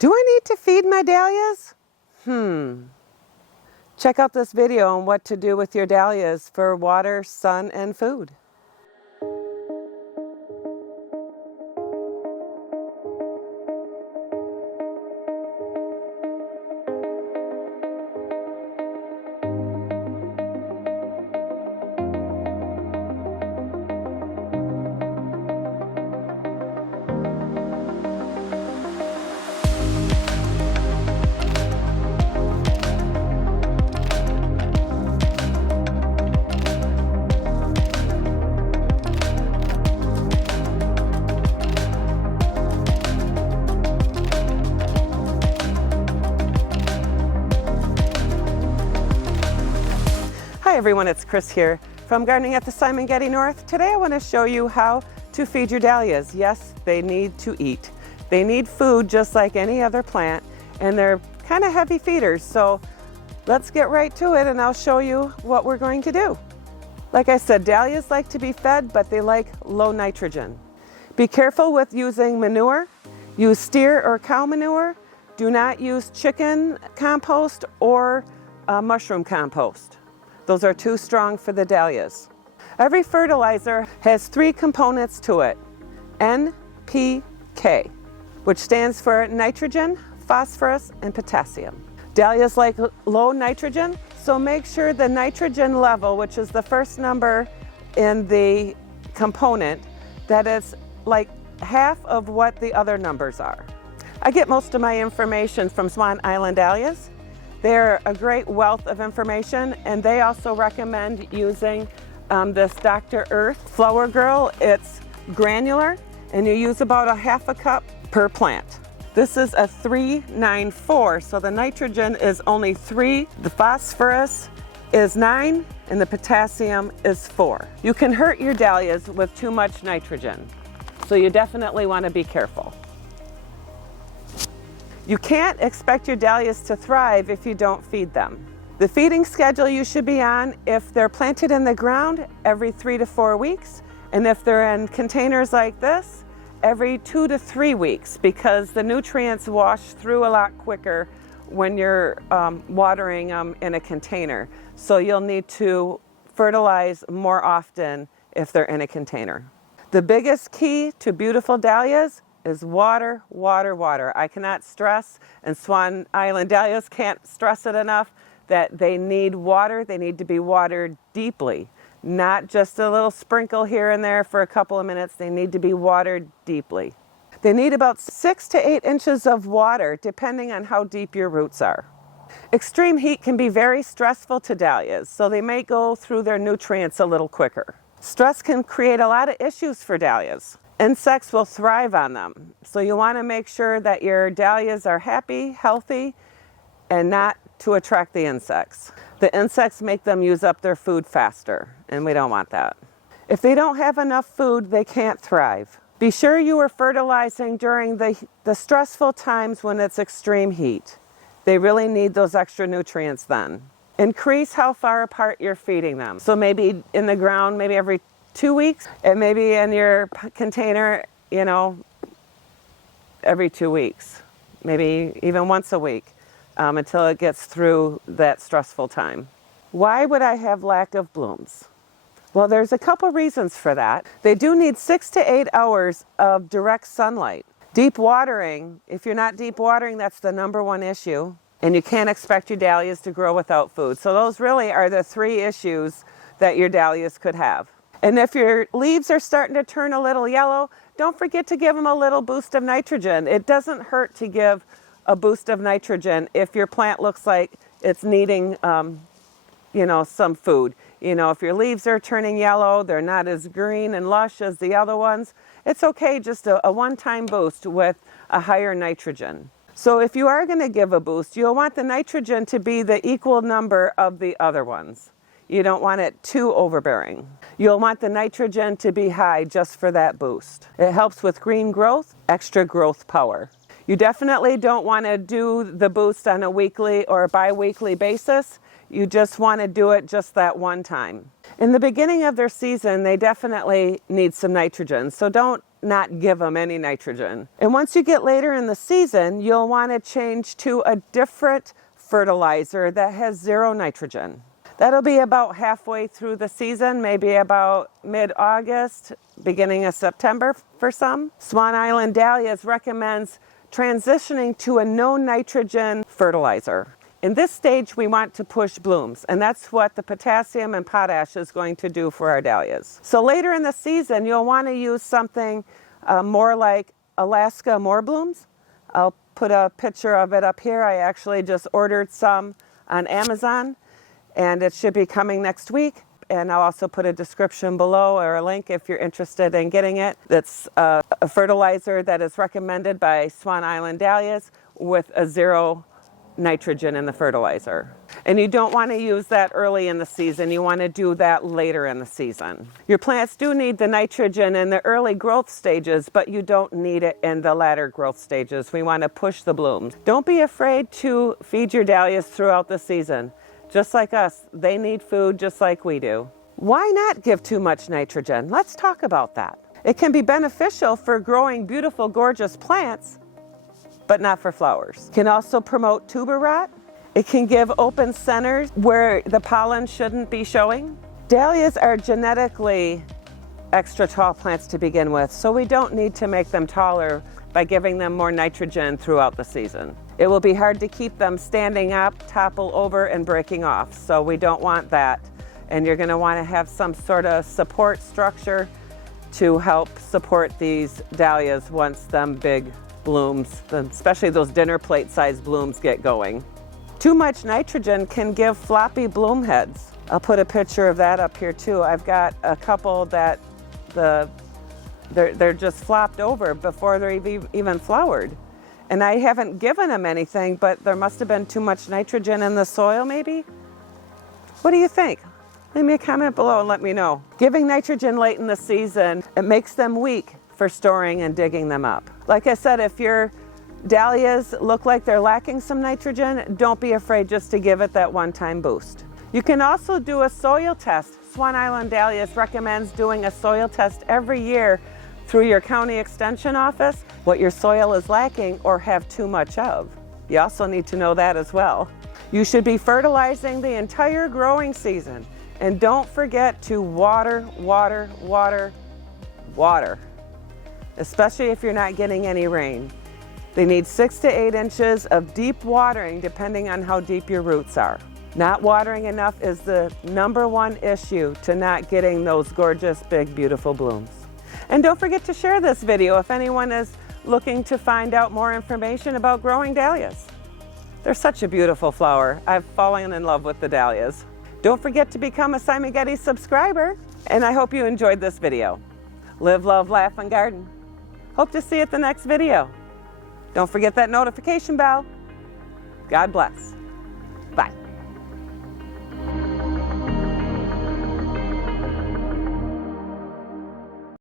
Do I need to feed my dahlias? Check out this video on what to do with your dahlias for water, sun, and food. Hi everyone, it's Chris here from Gardening at the Simongetti North. Today I want to show you how to feed your dahlias. Yes, they need to eat. They need food just like any other plant, and they're kind of heavy feeders. So let's get right to it and I'll show you what we're going to do. Like I said, dahlias like to be fed, but they like low nitrogen. Be careful with using manure. Use steer or cow manure. Do not use chicken compost or mushroom compost. Those are too strong for the dahlias. Every fertilizer has 3 components to it. NPK, which stands for nitrogen, phosphorus, and potassium. Dahlias like low nitrogen, so make sure the nitrogen level, which is the first number in the component, that is like half of what the other numbers are. I get most of my information from Swan Island Dahlias. They're a great wealth of information, and they also recommend using this Dr. Earth Flower Girl. It's granular, and you use about a half a cup per plant. This is a 3-9-4, so the nitrogen is only 3, the phosphorus is 9, and the potassium is 4. You can hurt your dahlias with too much nitrogen, so you definitely want to be careful. You can't expect your dahlias to thrive if you don't feed them. The feeding schedule you should be on, if they're planted in the ground, every 3 to 4 weeks, and if they're in containers like this, every 2 to 3 weeks, because the nutrients wash through a lot quicker when you're watering them in a container. So you'll need to fertilize more often if they're in a container. The biggest key to beautiful dahlias is water, water, water. I cannot stress, and Swan Island Dahlias can't stress it enough, that they need water. They need to be watered deeply, not just a little sprinkle here and there for a couple of minutes. They need to be watered deeply. They need about 6 to 8 inches of water, depending on how deep your roots are. Extreme heat can be very stressful to dahlias, so they may go through their nutrients a little quicker. Stress can create a lot of issues for dahlias. Insects will thrive on them, so you want to make sure that your dahlias are happy, healthy, and not to attract the insects. The insects make them use up their food faster, and we don't want that. If they don't have enough food, they can't thrive. Be sure you are fertilizing during the stressful times when it's extreme heat. They really need those extra nutrients then. Increase how far apart you're feeding them. So maybe in the ground, maybe every 2 weeks, and maybe in your container, every 2 weeks, maybe even once a week, until it gets through that stressful time. Why would I have lack of blooms? Well, there's a couple reasons for that. They do need 6 to 8 hours of direct sunlight. Deep watering, if you're not deep watering, that's the #1 issue, and you can't expect your dahlias to grow without food. So those really are the 3 issues that your dahlias could have. And if your leaves are starting to turn a little yellow, don't forget to give them a little boost of nitrogen. It doesn't hurt to give a boost of nitrogen if your plant looks like it's needing, some food. If your leaves are turning yellow, they're not as green and lush as the other ones, it's okay, just a one-time boost with a higher nitrogen. So if you are going to give a boost, you'll want the nitrogen to be the equal number of the other ones. You don't want it too overbearing. You'll want the nitrogen to be high just for that boost. It helps with green growth, extra growth power. You definitely don't want to do the boost on a weekly or bi-weekly basis. You just want to do it just that one time. In the beginning of their season, they definitely need some nitrogen. So don't not give them any nitrogen. And once you get later in the season, you'll want to change to a different fertilizer that has 0 nitrogen. That'll be about halfway through the season, maybe about mid-August, beginning of September for some. Swan Island Dahlias recommends transitioning to a no nitrogen fertilizer. In this stage, we want to push blooms, and that's what the potassium and potash is going to do for our dahlias. So later in the season, you'll want to use something more like Alaska More Blooms. I'll put a picture of it up here. I actually just ordered some on Amazon, and it should be coming next week. And I'll also put a description below or a link if you're interested in getting it. That's a fertilizer that is recommended by Swan Island Dahlias with a 0 nitrogen in the fertilizer. And you don't want to use that early in the season. You want to do that later in the season. Your plants do need the nitrogen in the early growth stages, but you don't need it in the latter growth stages. We want to push the blooms. Don't be afraid to feed your dahlias throughout the season. Just like us, they need food just like we do. Why not give too much nitrogen? Let's talk about that. It can be beneficial for growing beautiful, gorgeous plants, but not for flowers. It can also promote tuber rot. It can give open centers where the pollen shouldn't be showing. Dahlias are genetically extra tall plants to begin with, so we don't need to make them taller by giving them more nitrogen throughout the season. It will be hard to keep them standing up, topple over, and breaking off, so we don't want that. And you're gonna wanna have some sort of support structure to help support these dahlias once them big blooms, especially those dinner plate sized blooms, get going. Too much nitrogen can give floppy bloom heads. I'll put a picture of that up here too. I've got a couple that they're just flopped over before they're even flowered. And I haven't given them anything, but there must have been too much nitrogen in the soil maybe. What do you think? Leave me a comment below and let me know. Giving nitrogen late in the season, it makes them weak for storing and digging them up. Like I said, if your dahlias look like they're lacking some nitrogen, don't be afraid just to give it that one-time boost. You can also do a soil test. Swan Island Dahlias recommends doing a soil test every year through your county extension office, what your soil is lacking or have too much of. You also need to know that as well. You should be fertilizing the entire growing season, and don't forget to water, water, water, water, especially if you're not getting any rain. They need 6 to 8 inches of deep watering depending on how deep your roots are. Not watering enough is the #1 issue to not getting those gorgeous, big, beautiful blooms. And don't forget to share this video if anyone is looking to find out more information about growing dahlias. They're such a beautiful flower. I've fallen in love with the dahlias. Don't forget to become a Simongetti subscriber, and I hope you enjoyed this video. Live, love, laugh, and garden. Hope to see you at the next video. Don't forget that notification bell. God bless.